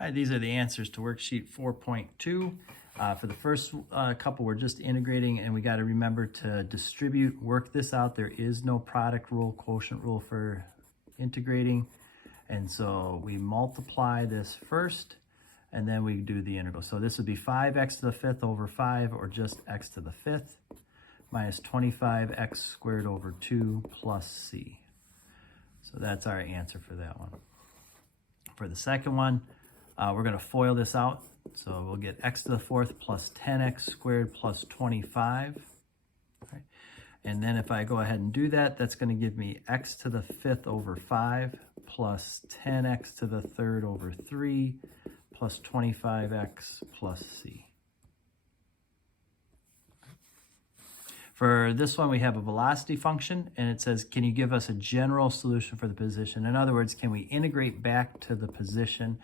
All right, these are the answers to worksheet 4.2. For the first couple, we're just integrating, and we got to remember to distribute, work this out. There is no product rule, quotient rule for integrating. And so we multiply this first, and then we do the integral. So this would be 5x to the fifth over 5, or just x to the fifth, minus 25x squared over 2 plus c. So that's our answer for that one. For the second one, we're going to FOIL this out. So we'll get x to the fourth plus 10x squared plus 25. Right? And then if I go ahead and do that, that's going to give me x to the fifth over 5 plus 10x to the third over 3 plus 25x plus c. For this one, we have a velocity function, and it says, can you give us a general solution for the position? In other words, can we integrate back to the position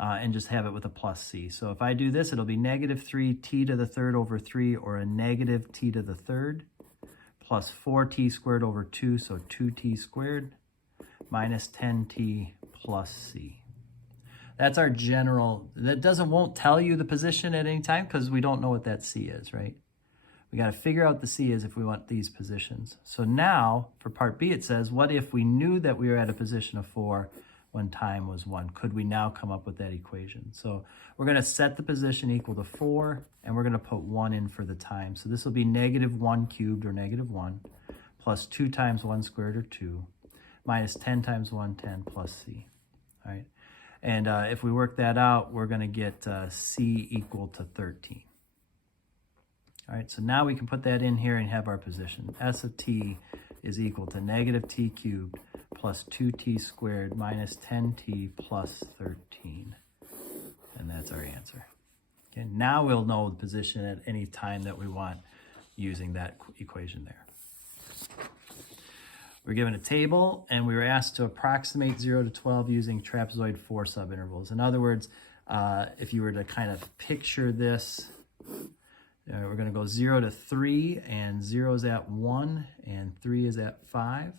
and just have it with a plus c? So if I do this, it'll be negative 3t to the third over 3, or a negative t to the third, plus 4t squared over 2, so 2t squared, minus 10t plus c. That's our general. That won't tell you the position at any time because we don't know what that c is, right? We got to figure out the c is if we want these positions. So now, for part B, it says, what if we knew that we were at a position of 4 when time was 1? Could we now come up with that equation? So we're going to set the position equal to 4, and we're going to put 1 in for the time. So this will be negative 1 cubed, or negative 1, plus 2 times 1 squared, or 2, minus 10 times 1, 10, plus c. All right. And if we work that out, we're going to get c equal to 13. All right, so now we can put that in here and have our position. S of t is equal to negative t cubed plus 2t squared minus 10t plus 13. And that's our answer. Okay, now we'll know the position at any time that we want using that equation there. We're given a table, and we were asked to approximate 0 to 12 using trapezoid 4 subintervals. In other words, if you were to kind of picture this, we're going to go 0 to 3, and 0 is at 1, and 3 is at 5.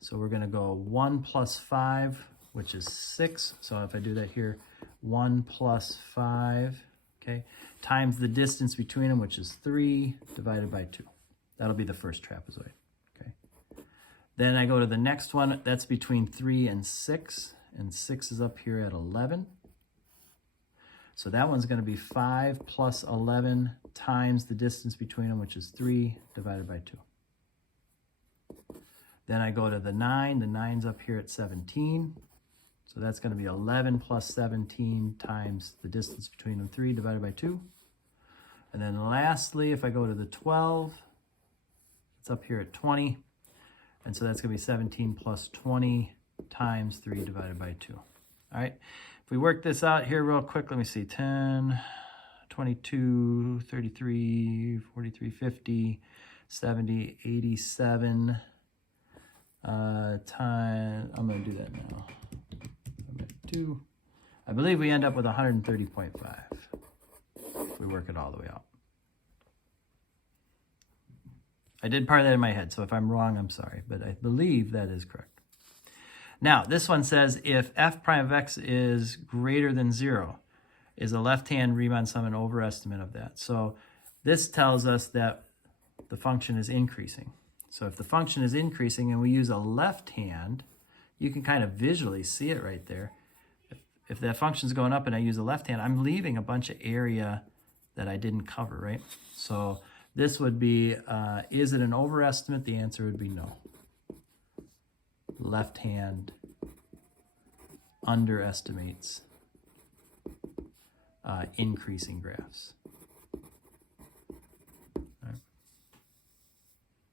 So we're going to go 1 plus 5, which is 6. So if I do that here, 1 plus 5, okay, times the distance between them, which is 3, divided by 2. That'll be the first trapezoid. Okay. Then I go to the next one. That's between 3 and 6 is up here at 11. So that one's going to be 5 plus 11 times the distance between them, which is 3, divided by 2. Then I go to the 9. The 9's up here at 17. So that's going to be 11 plus 17 times the distance between them, 3, divided by 2. And then lastly, if I go to the 12, it's up here at 20. And so that's going to be 17 plus 20 times 3, divided by 2. All right. If we work this out here real quick, let me see, 10, 22, 33, 43, 50, 70, 87 time. I'm going to do that now. 2. I believe we end up with 130.5 if we work it all the way out. I did part of that in my head, so if I'm wrong, I'm sorry, but I believe that is correct. Now, this one says if f prime of x is greater than 0, is a left-hand Riemann sum an overestimate of that? So this tells us that the function is increasing. So if the function is increasing and we use a left hand, you can kind of visually see it right there. If that function's going up and I use a left hand, I'm leaving a bunch of area that I didn't cover, right? So this would be, is it an overestimate? The answer would be no. Left hand underestimates increasing graphs. Right.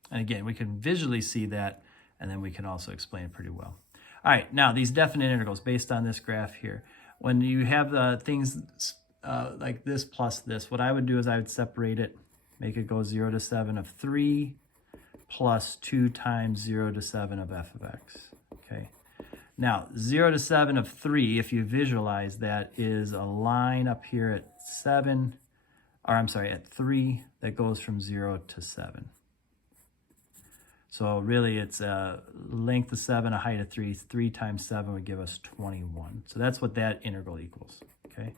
And again, we can visually see that, and then we can also explain it pretty well. All right, now these definite integrals based on this graph here. When you have things like this plus this, what I would do is I would separate it, make it go 0 to 7 of 3 plus 2 times 0 to 7 of f of x, okay? Now, 0 to 7 of 3, if you visualize that, is a line up here at 7, or I'm sorry, at 3, that goes from 0 to 7. So really it's a length of 7, a height of 3. 3 times 7 would give us 21. So that's what that integral equals, okay?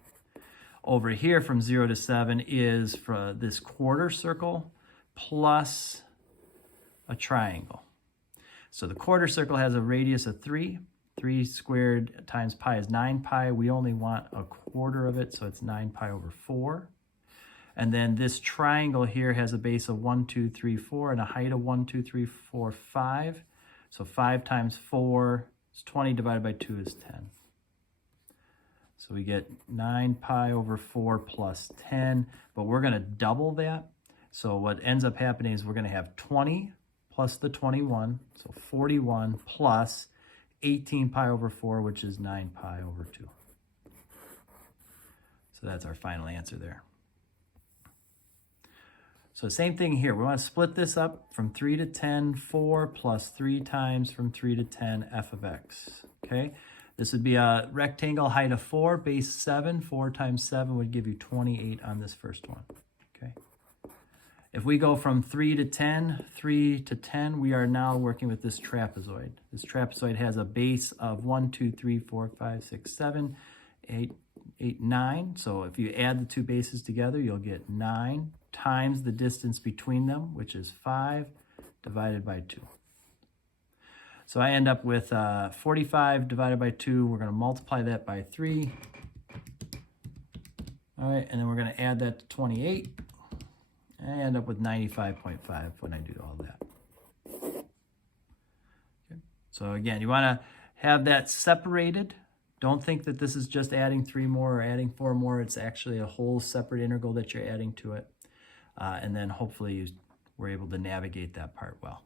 Over here from 0 to 7 is for this quarter circle plus a triangle. So the quarter circle has a radius of 3. 3 squared times pi is 9 pi. We only want a quarter of it, so it's 9 pi over 4. And then this triangle here has a base of 1, 2, 3, 4, and a height of 1, 2, 3, 4, 5. So 5 times 4 is 20, divided by 2 is 10. So we get 9 pi over 4 plus 10, but we're going to double that. So what ends up happening is we're going to have 20 plus the 21, so 41 plus 18 pi over 4, which is 9 pi over 2. So that's our final answer there. So same thing here. We want to split this up from 3 to 10, 4 plus 3 times from 3 to 10 f of x, okay? This would be a rectangle, height of 4, base 7. 4 times 7 would give you 28 on this first one, okay? If we go from 3 to 10, 3 to 10, we are now working with this trapezoid. This trapezoid has a base of 1, 2, 3, 4, 5, 6, 7, 8, 9. So if you add the two bases together, you'll get 9 times the distance between them, which is 5, divided by 2. So I end up with 45 divided by 2. We're going to multiply that by 3. All right, and then we're going to add that to 28. And I end up with 95.5 when I do all that. Okay. So again, you want to have that separated. Don't think that this is just adding 3 more or adding 4 more. It's actually a whole separate integral that you're adding to it. And then hopefully you were able to navigate that part well.